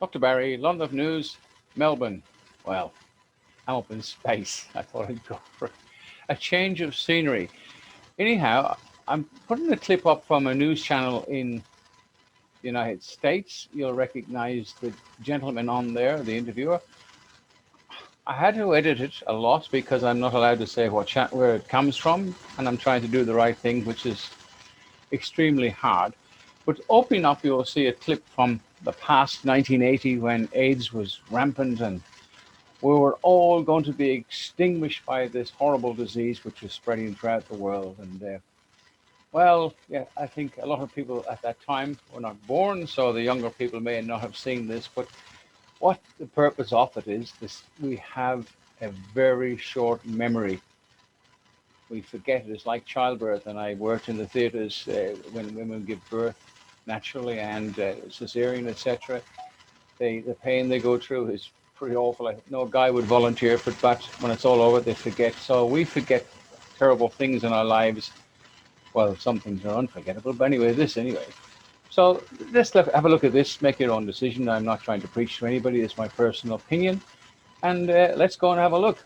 Dr. Barry, London of News, Melbourne. Well, I'm up in space. I thought I'd go for a change of scenery. Anyhow, I'm putting a clip up from a news channel in the United States. You'll recognize the gentleman on there, the interviewer. I had to edit it a lot because I'm not allowed to say where it comes from, and I'm trying to do the right thing, which is extremely hard. But opening up, you'll see a clip from the past 1980 when AIDS was rampant and we were all going to be extinguished by this horrible disease which was spreading throughout the world. And well, yeah, I think a lot of people at that time were not born, so the younger people may not have seen this. But what the purpose of it is, this we have a very short memory. We forget it. It's like childbirth, and I worked in the theaters when women give birth naturally and cesarean, etc. The pain they go through is pretty awful. No guy would volunteer for it, but when it's all over, they forget. So we forget terrible things in our lives. Well, some things are unforgettable, but anyway, this anyway. So let's have a look at this, make your own decision. I'm not trying to preach to anybody, it's my personal opinion. And let's go and have a look.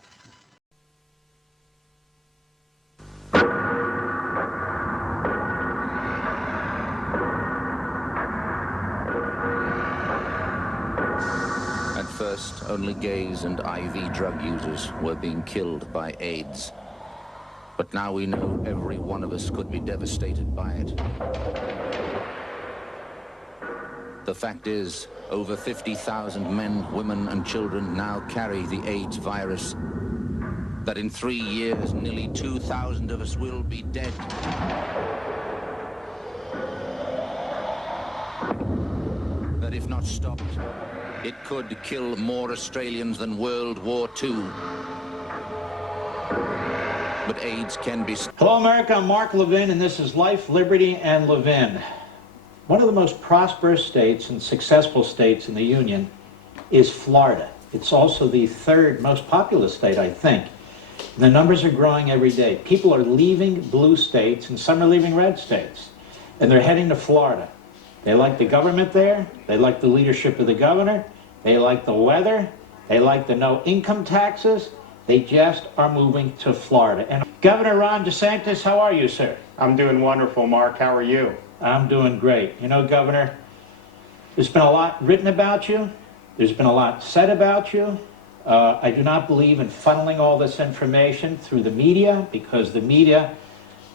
At first, only gays and IV drug users were being killed by AIDS. But now we know every one of us could be devastated by it. The fact is, over 50,000 men, women, and children now carry the AIDS virus. That in 3 years, nearly 2,000 of us will be dead. That if not stopped, it could kill more Australians than World War II. But AIDS can be... Hello, America. I'm Mark Levin, and this is Life, Liberty, and Levin. One of the most prosperous states and successful states in the Union is Florida. It's also the third most populous state, I think. The numbers are growing every day. People are leaving blue states, and some are leaving red states, and they're heading to Florida. They like the government there. They like the leadership of the governor. They like the weather. They like the no income taxes. They just are moving to Florida. And Governor Ron DeSantis, how are you, sir? I'm doing wonderful, Mark. How are you? I'm doing great. You know, Governor, there's been a lot written about you. There's been a lot said about you. I do not believe in funneling all this information through the media because the media,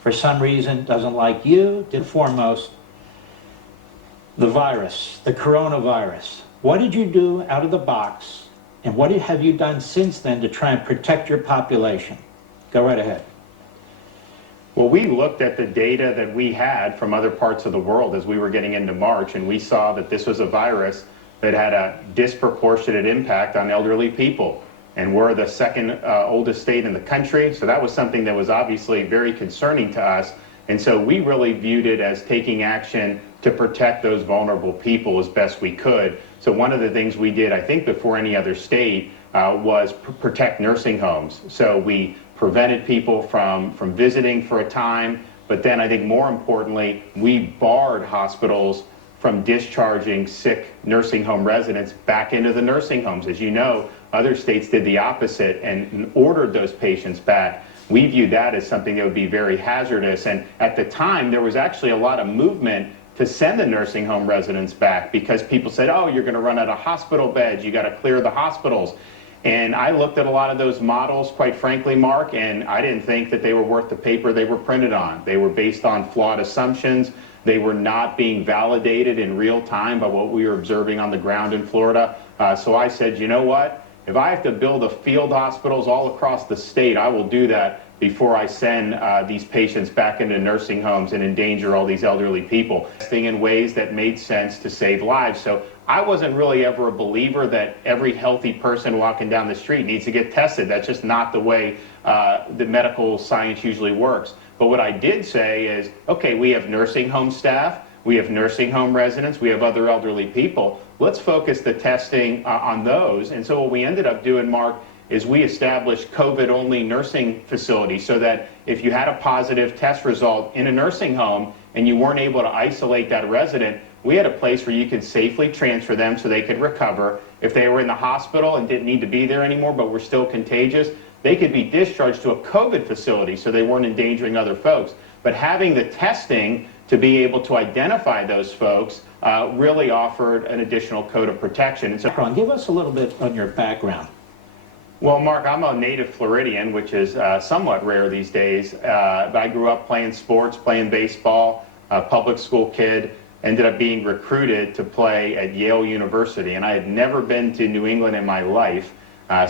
for some reason, doesn't like you. Foremost, the virus, the coronavirus. What did you do out of the box? And what have you done since then to try and protect your population? Go right ahead. Well, we looked at the data that we had from other parts of the world as we were getting into March, and we saw that this was a virus that had a disproportionate impact on elderly people. And we're the second oldest state in the country, so that was something that was obviously very concerning to us. And so we really viewed it as taking action to protect those vulnerable people as best we could. So one of the things we did, I think before any other state, was protect nursing homes. So we prevented people from visiting for a time, but then I think more importantly, we barred hospitals from discharging sick nursing home residents back into the nursing homes. As you know, other states did the opposite and ordered those patients back. We viewed that as something that would be very hazardous, and at the time there was actually a lot of movement to send the nursing home residents back because people said, oh, you're going to run out of hospital beds, you got to clear the hospitals. And I looked at a lot of those models, quite frankly, Mark, and I didn't think that they were worth the paper they were printed on. They were based on flawed assumptions. They were not being validated in real time by what we were observing on the ground in Florida. So I said, you know what? If I have to build a field hospitals all across the state, I will do that before I send these patients back into nursing homes and endanger all these elderly people. Investing in ways that made sense to save lives. So I wasn't really ever a believer that every healthy person walking down the street needs to get tested. That's just not the way the medical science usually works. But what I did say is, okay, we have nursing home staff, we have nursing home residents, we have other elderly people. Let's focus the testing on those. And so what we ended up doing, Mark, is we established COVID-only nursing facilities so that if you had a positive test result in a nursing home and you weren't able to isolate that resident, we had a place where you could safely transfer them so they could recover. If they were in the hospital and didn't need to be there anymore but were still contagious, they could be discharged to a COVID facility so they weren't endangering other folks. But having the testing to be able to identify those folks really offered an additional code of protection. And so, Ron, give us a little bit on your background. well, Mark, I'm a native Floridian, which is somewhat rare these days. But I grew up playing sports, playing baseball, public school kid, ended up being recruited to play at Yale University. And I had never been to New England in my life.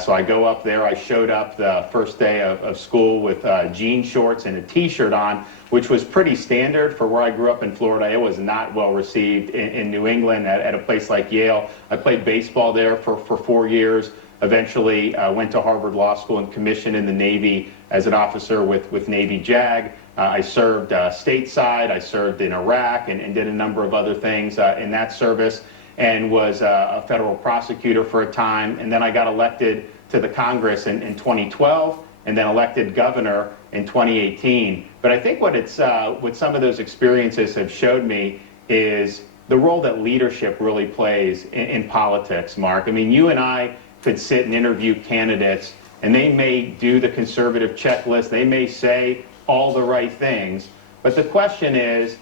So I go up there. I showed up the first day of school with jean shorts and a t-shirt on, which was pretty standard for where I grew up in Florida. It was not well received in New England at a place like Yale. I played baseball there for 4 years. Eventually went to Harvard Law School and commissioned in the Navy as an officer with Navy JAG. I served stateside. I served in Iraq and did a number of other things in that service, and was a federal prosecutor for a time. And then I got elected to the Congress in 2012, and then elected governor in 2018. But I think what some of those experiences have showed me is the role that leadership really plays in politics, Mark. I mean, you and I could sit and interview candidates, and they may do the conservative checklist, they may say all the right things, but the question is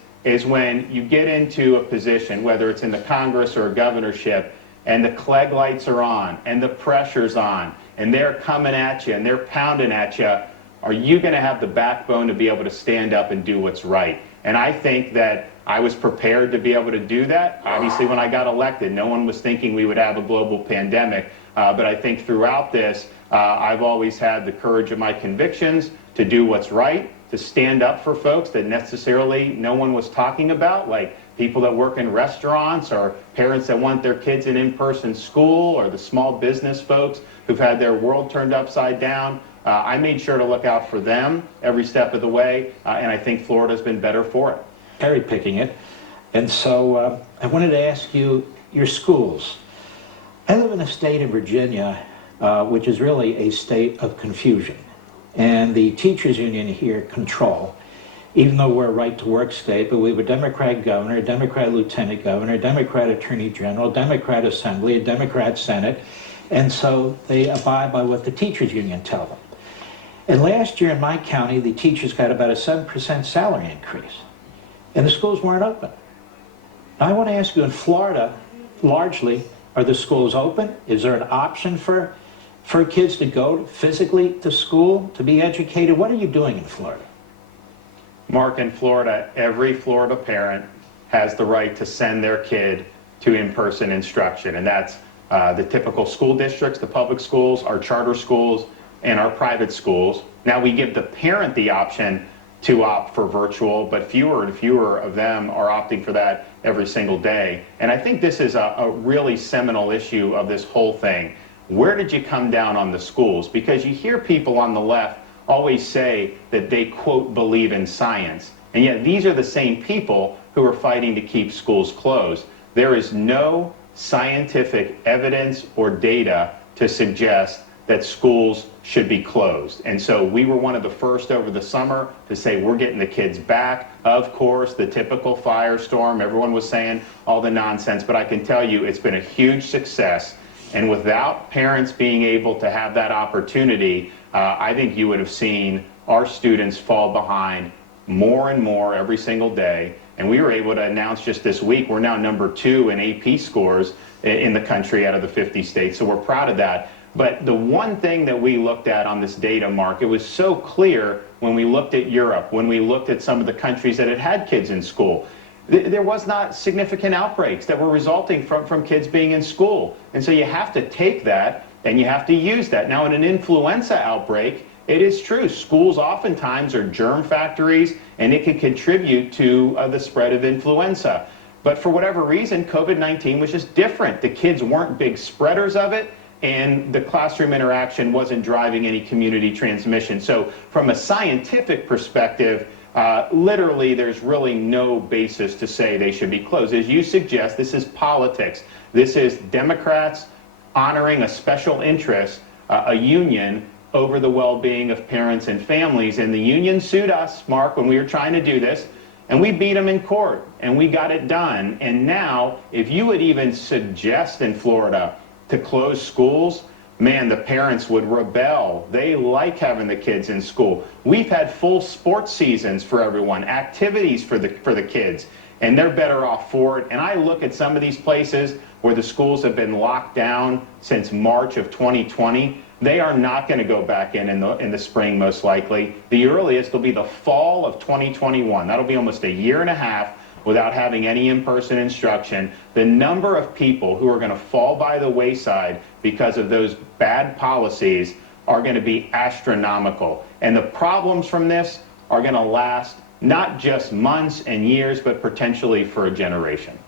when you get into a position, whether it's in the Congress or a governorship, and the Clegg lights are on, and the pressure's on, and they're coming at you, and they're pounding at you, are you going to have the backbone to be able to stand up and do what's right? And I think that I was prepared to be able to do that. Obviously, when I got elected, no one was thinking we would have a global pandemic. But I think throughout this, I've always had the courage of my convictions to do what's right, to stand up for folks that necessarily no one was talking about, like people that work in restaurants, or parents that want their kids in in-person school, or the small business folks who've had their world turned upside down. I made sure to look out for them every step of the way, and I think Florida's been better for it. Cherry picking it. And so I wanted to ask you, your schools. I live in a state of Virginia, which is really a state of confusion. And the teachers union here control, even though we're a right-to-work state, but we have a Democrat governor, a Democrat lieutenant governor, a Democrat attorney general, Democrat assembly, a Democrat senate, and so they abide by what the teachers union tell them. And last year in my county, the teachers got about a 7% salary increase, and the schools weren't open. Now, I want to ask you, in Florida, largely, are the schools open? Is there an option for kids to go physically to school, to be educated? What are you doing in Florida? Mark, in Florida, every Florida parent has the right to send their kid to in-person instruction, and that's the typical school districts, the public schools, our charter schools, and our private schools. Now, we give the parent the option to opt for virtual, but fewer and fewer of them are opting for that every single day. And I think this is a really seminal issue of this whole thing. Where did you come down on the schools? Because you hear people on the left always say that they, quote, believe in science. And yet these are the same people who are fighting to keep schools closed. There is no scientific evidence or data to suggest that schools should be closed. And so we were one of the first over the summer to say we're getting the kids back. Of course, the typical firestorm, everyone was saying all the nonsense, but I can tell you it's been a huge success. And without parents being able to have that opportunity, I think you would have seen our students fall behind more and more every single day. And we were able to announce just this week, we're now #2 in AP scores in the country out of the 50 states. So we're proud of that. But the one thing that we looked at on this data, Mark, it was so clear when we looked at Europe, when we looked at some of the countries that had had kids in school, there was not significant outbreaks that were resulting from kids being in school. And so you have to take that and you have to use that. Now, in an influenza outbreak, it is true, schools oftentimes are germ factories, and it can contribute to the spread of influenza. But for whatever reason, COVID-19 was just different. The kids weren't big spreaders of it, and the classroom interaction wasn't driving any community transmission. So from a scientific perspective, literally there's really no basis to say they should be closed. As you suggest, this is politics. This is Democrats honoring a special interest, a union, over the well-being of parents and families. And the union sued us, Mark, when we were trying to do this. And we beat them in court, and we got it done. And now, if you would even suggest in Florida to close schools, man, the parents would rebel. They like having the kids in school. We've had full sports seasons for everyone, activities for the kids, and they're better off for it. And I look at some of these places where the schools have been locked down since March of 2020. They are not going to go back in the spring, most likely. The earliest will be the fall of 2021. That'll be almost a year and a half without having any in-person instruction. The number of people who are going to fall by the wayside because of those bad policies are going to be astronomical. And the problems from this are going to last not just months and years, but potentially for a generation.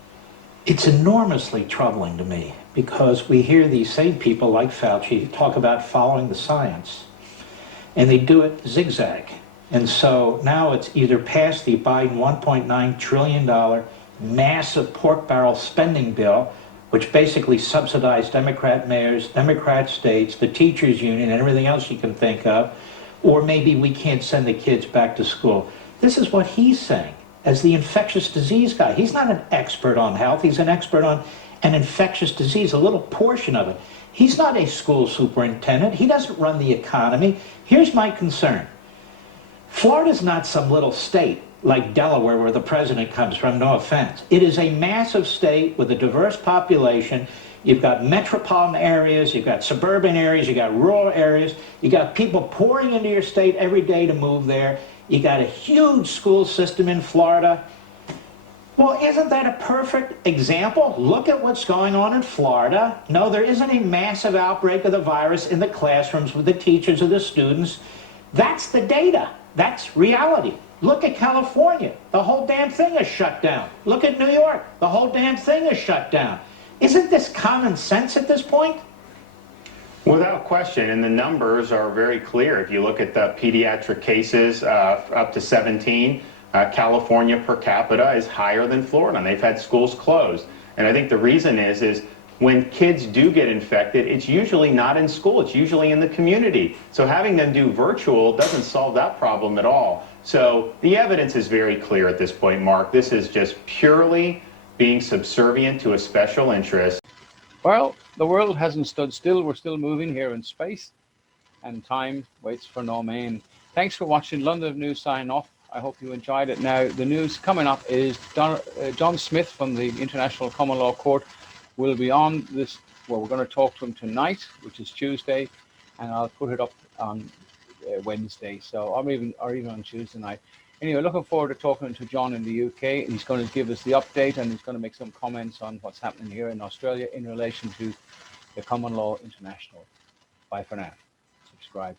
It's enormously troubling to me because we hear these same people like Fauci talk about following the science, and they do it zigzag. And so now it's either passed the Biden $1.9 trillion massive pork barrel spending bill, which basically subsidized Democrat mayors, Democrat states, the teachers union, and everything else you can think of, or maybe we can't send the kids back to school. This is what he's saying as the infectious disease guy. He's not an expert on health. He's an expert on an infectious disease, a little portion of it. He's not a school superintendent. He doesn't run the economy. Here's my concern. Florida's not some little state like Delaware where the president comes from, no offense. It is a massive state with a diverse population. You've got metropolitan areas, you've got suburban areas, you've got rural areas, you got people pouring into your state every day to move there. You got a huge school system in Florida. Well, isn't that a perfect example? Look at what's going on in Florida. No, there isn't a massive outbreak of the virus in the classrooms with the teachers or the students. That's the data. That's reality. Look at California. The whole damn thing is shut down. Look at New York. The whole damn thing is shut down. Isn't this common sense at this point? Without question, and the numbers are very clear. If you look at the pediatric cases up to 17, California per capita is higher than Florida, and they've had schools closed. And I think the reason is when kids do get infected, it's usually not in school, it's usually in the community. So having them do virtual doesn't solve that problem at all. So the evidence is very clear at this point, Mark. This is just purely being subservient to a special interest. Well, the world hasn't stood still. We're still moving here in space, and time waits for no man. Thanks for watching London News sign off. I hope you enjoyed it. Now, the news coming up is John Smith from the International Common Law Court will be on this. Well, we're going to talk to him tonight, which is Tuesday, and I'll put it up on Wednesday. So, or even on Tuesday night. Anyway, looking forward to talking to John in the UK. He's going to give us the update, and he's going to make some comments on what's happening here in Australia in relation to the Common Law International. Bye for now. Subscribe.